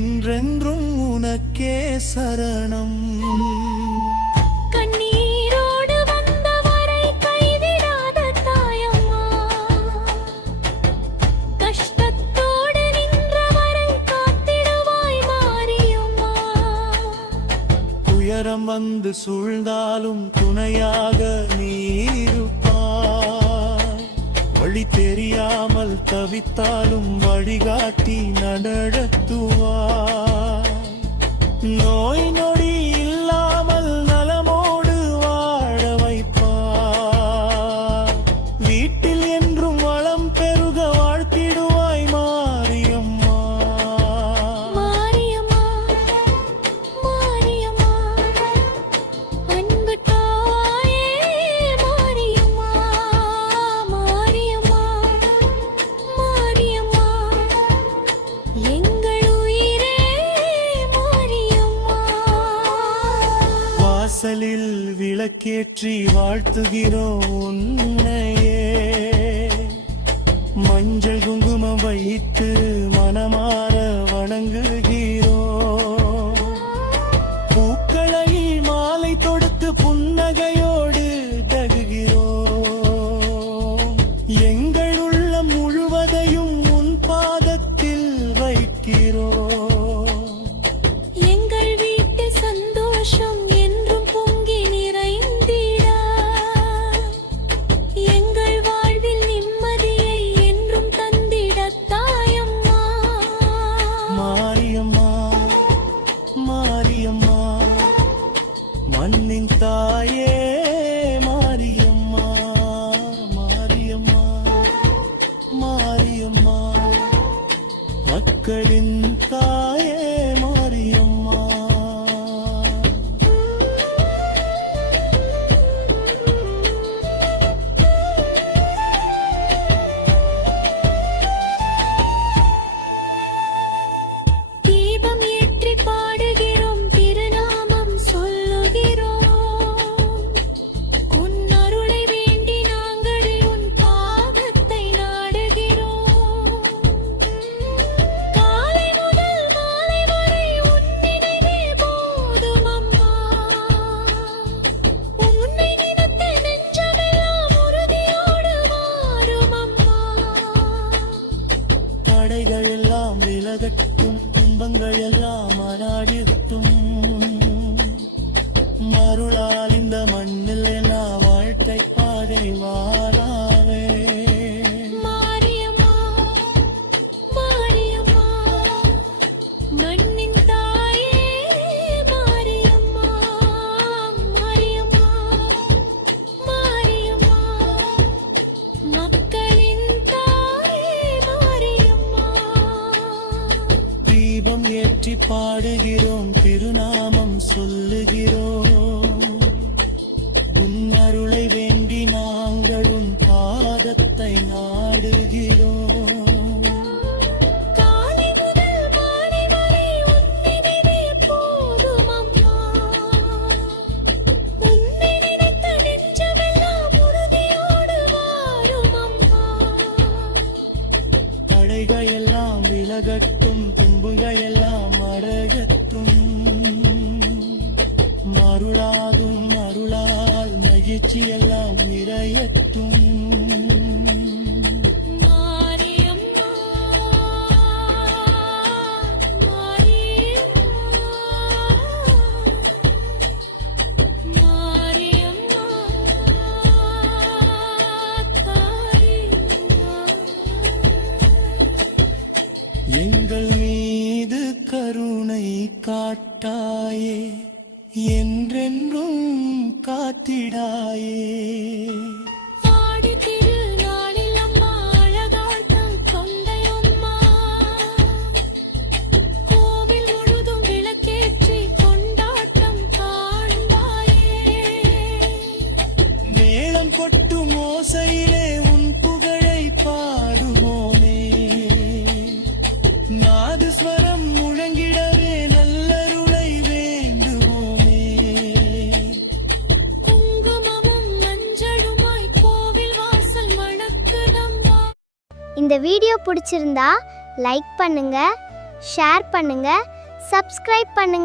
என்றென்றும் உனக்கே சரணம். கண்ணீரோடு வந்தவரை கைவிடாத தாயம்மா, கஷ்டத்தோடு நின்றவரை காத்திடுவாய் மாரியம்மா. துயரம் வந்து சூழ்ந்தாலும் துணையாக நீ இருப்பாய். வழி தெரியாமல் தவித்தாலும் வழிகாட்டி நடத்துவாய். நோய் நொடி இல்லாமல் நலமோடு வாழ வைப்பாய். வீட்டில் என்றும் வளம் பெருக வாழ்த்திடுவாய் மாரியம்மா. மாரியம்மா, மாரியம்மா, அன்பு தாயே மாரியம்மா. மாரியம்மா, மாரியம்மா, எங்கள் உயிரே மாரியம்மா. வாசலில் விளக்கேற்றி வாழ்த்துகிறோம் உன்னையே. மஞ்சள் குங்குமம் வைத்து மனமாற வணங்குகிறோம். பூக்களை மாலை தொடுத்து புன்னகையோடு தகுகிறோம். எங்கள் உள்ளம் முழுவதையும் உன் பாதத்தில் வைக்கிறோம். எங்கள் வீட்டு சந்தோஷம் என்றும் பொங்கி நிறைந்திட, எங்கள் வாழ்வில் நிம்மதியை என்றும் தந்திட தாயம்மா. மாரியம்மா, மாரியம்மா, மண்ணின் தாயே மாரியம்மா. மாரியம்மா, மாரியம்மா, மக்களின் தாயே மாரியம்மா. தீபம் ஏற்றி பாடுகிறோம், திருநாமம் சொல்லுகிறோம். உன் அருளை வேண்டி நாங்கள் உன் பாதத்தை நாடுகிறோம். காலை முதல் மாலை வரை உன் நினைவே போதும் அம்மா. உன்னை நினைத்து நெஞ்சமெல்லாம் உறுதியோடு மாறும் அம்மா. தடைகள் எல்லாம் விலகட்டும், துன்பங்கள் எல்லாம் அனாடிட்டும். மருளால் இந்த மண்ணில் எல்லா வாழ்க்கை பாதை மாறாவே. மாரியம்மா, மாரியம்மா, மண்ணின் தாயே மாரியம்மா. மாரியம்மா, மாரியம்மா, மக்களின் தாயே மாரியம்மா. தீபம் ஏற்றி பாடுகிறோம், திருநாமம் சொல்லுகிறோம். உன் அருளை வேண்டி நாங்கள் உன் பாதத்தை நாடுகிறோம். காலை முதல் மாலை வரை உன் நினைவே போதும் அம்மா. உன்னை நினைத்த நெஞ்சமெல்லாம் உறுதியோடு வாரும் அம்மா. தடைகள் எல்லாம் விலகட்டும், துன்புகள் எல்லாம் அடகட்டும். மருளாகும் அருளால் மகிழ்ச்சி எல்லாம் நிறையட்டும். மாரியம்மா, மாரியம்மா, மாரியம்மா, தாயம்மா. எங்கள் மீது கருணை காட்டாயே, என்றென்றும் காத்திடாயே. ஆடி திருநாளில் அம்மா அழகாட்டம் கொண்டையம்மா. கோவில் முழுதும் விளக்கேற்றி கொண்டாட்டம் காண்பாயே. மேளம் கொட்டும் ஓசையிலே உன் புகழை பாடுவோமே. நாதஸ்வரம் முழங்கிடவே நல்லருளை வேண்டுவோமே. குங்குமமும் மஞ்சளுமாய் கோவில் வாசல் மணக்குதம்மா. இந்த வீடியோ பிடிச்சிருந்தா லைக் பண்ணுங்க, ஷேர் பண்ணுங்க, சப்ஸ்கிரைப் பண்ணுங்க.